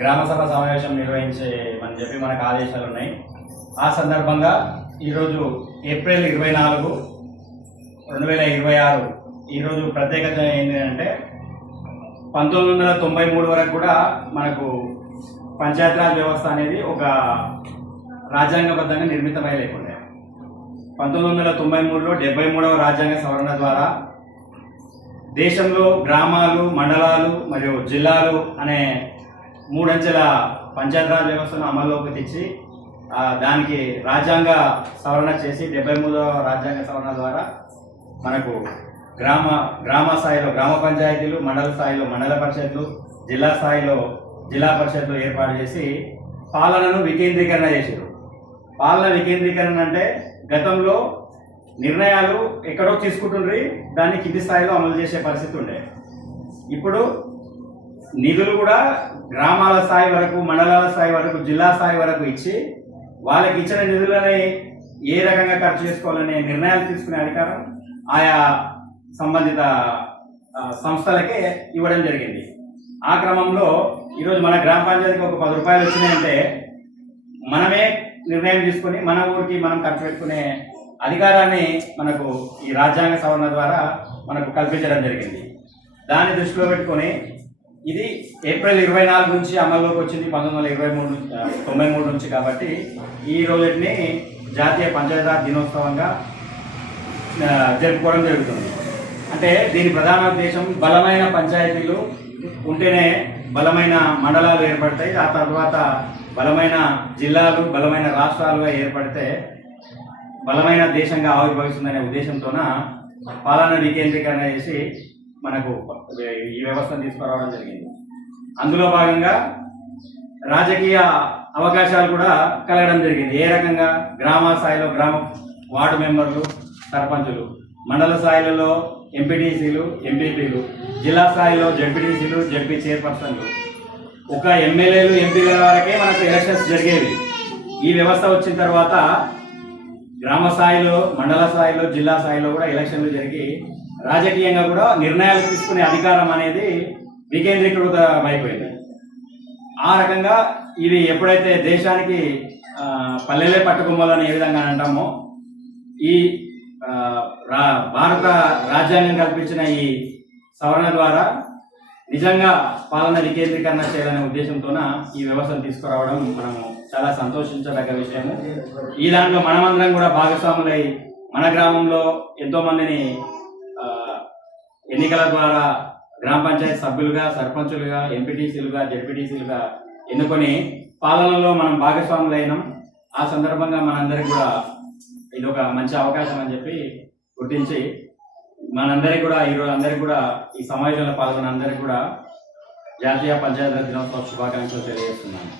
గ్రామ సభ సమావేశం నిర్వహించేమని చెప్పి మనకు ఆదేశాలు ఉన్నాయి. ఆ సందర్భంగా ఈరోజు ఏప్రిల్ 24, 2026 ఈరోజు ప్రత్యేకత ఏంటంటే 1993 వరకు కూడా మనకు పంచాయతీరాజ్ వ్యవస్థ అనేది ఒక రాజ్యాంగబద్ధంగా నిర్మితమై లేకుండా 1993లో 73వ రాజ్యాంగ సవరణ ద్వారా దేశంలో గ్రామాలు, మండలాలు మరియు జిల్లాలు అనే 3 అంచెల పంచాయతీరాజ్ వ్యవస్థను అమల్లోకి తెచ్చి దానికి రాజ్యాంగ సవరణ చేసి 73వ రాజ్యాంగ సవరణ ద్వారా మనకు గ్రామ స్థాయిలో గ్రామ పంచాయతీలు, మండల స్థాయిలో మండల పరిషత్లు, జిల్లా స్థాయిలో జిల్లా పరిషత్లు ఏర్పాటు చేసి పాలనను వికేంద్రీకరణ చేశారు. పాలన వికేంద్రీకరణ అంటే గతంలో నిర్ణయాలు ఎక్కడో తీసుకుంటుండ్రి, దాన్ని కింది స్థాయిలో అమలు చేసే పరిస్థితి ఉండే. ఇప్పుడు నిధులు కూడా గ్రామాల స్థాయి వరకు, మండలాల స్థాయి వరకు, జిల్లా స్థాయి వరకు ఇచ్చి వాళ్ళకి ఇచ్చిన నిధులని ఏ రకంగా ఖర్చు చేసుకోవాలనే నిర్ణయాలు తీసుకునే అధికారం ఆయా సంబంధిత సంస్థలకే ఇవ్వడం జరిగింది. ఆ క్రమంలో ఈరోజు మన గ్రామ పంచాయతీకి ఒక 10 రూపాయలు వచ్చినాయంటే మనమే నిర్ణయం తీసుకొని మన ఊరికి మనం ఖర్చు పెట్టుకునే అధికారాన్ని మనకు ఈ రాజ్యాంగ సవరణ ద్వారా మనకు కల్పించడం జరిగింది. దాన్ని దృష్టిలో పెట్టుకొని ఇది ఏప్రిల్ 24 నుంచి అమల్లోకి వచ్చింది 1993 నుంచి. కాబట్టి ఈ రోజుని జాతీయ పంచాయతీరాజ్ దినోత్సవంగా జరుపుకోవడం జరుగుతుంది. అంటే దీని ప్రధాన ఉద్దేశం బలమైన పంచాయతీలు ఉంటేనే బలమైన మండలాలు ఏర్పడతాయి. ఆ తర్వాత బలమైన జిల్లాలు బలమైన రాష్ట్రాలుగా ఏర్పడితే బలమైన దేశంగా ఆవిర్భవిస్తుందనే ఉద్దేశంతోన పాలన వికేంద్రీకరణ చేసి మనకు ఈ వ్యవస్థను తీసుకురావడం జరిగింది. అందులో భాగంగా రాజకీయ అవకాశాలు కూడా కలగడం జరిగింది. ఏ రకంగా గ్రామ స్థాయిలో వార్డు మెంబర్లు, సర్పంచులు, మండల స్థాయిలలో ఎంపీటీసీలు, ఎంపీపీలు, జిల్లా స్థాయిలో జడ్పీటీసీలు, జడ్పీ చైర్పర్సన్లు, ఒక ఎమ్మెల్యేలు, ఎంపీల వరకే మనకు ఎలక్షన్స్ జరిగేవి. ఈ వ్యవస్థ వచ్చిన తర్వాత గ్రామ స్థాయిలో, మండల స్థాయిలో, జిల్లా స్థాయిలో కూడా ఎలక్షన్లు జరిగి రాజకీయంగా కూడా నిర్ణయాలు తీసుకునే అధికారం అనేది వికేంద్రీకృతమైపోయింది. ఆ రకంగా ఇది ఎప్పుడైతే దేశానికి పల్లెలే పట్టుకొమ్మలని ఏ విధంగా అంటామో, ఈ భారత రాజ్యాంగం కల్పించిన ఈ సవరణ ద్వారా నిజంగా పాలన వికేంద్రీకరణ చేయాలనే ఉద్దేశంతోన ఈ వ్యవస్థను తీసుకురావడం మనము చాలా సంతోషించదగ్గ విషయము. ఈ దాంట్లో మనమందరం కూడా భాగస్వాములై మన గ్రామంలో ఎంతో మందిని ఎన్నికల ద్వారా గ్రామ పంచాయతీ సభ్యులుగా, సర్పంచులుగా, ఎంపీటీసీలుగా, జడ్పీటీసీలుగా ఎన్నుకొని పాలనలో మనం భాగస్వాములైనాం. ఆ సందర్భంగా మనందరికీ కూడా ఇది ఒక మంచి అవకాశం అని చెప్పి గుర్తించి మనందరికీ కూడా ఈరోజు అందరికీ కూడా ఈ సమావేశంలో పాల్గొన్న అందరికీ కూడా జాతీయ పంచాయతీరాజ్ దినోత్సవ శుభాకాంక్షలు తెలియజేస్తున్నాను.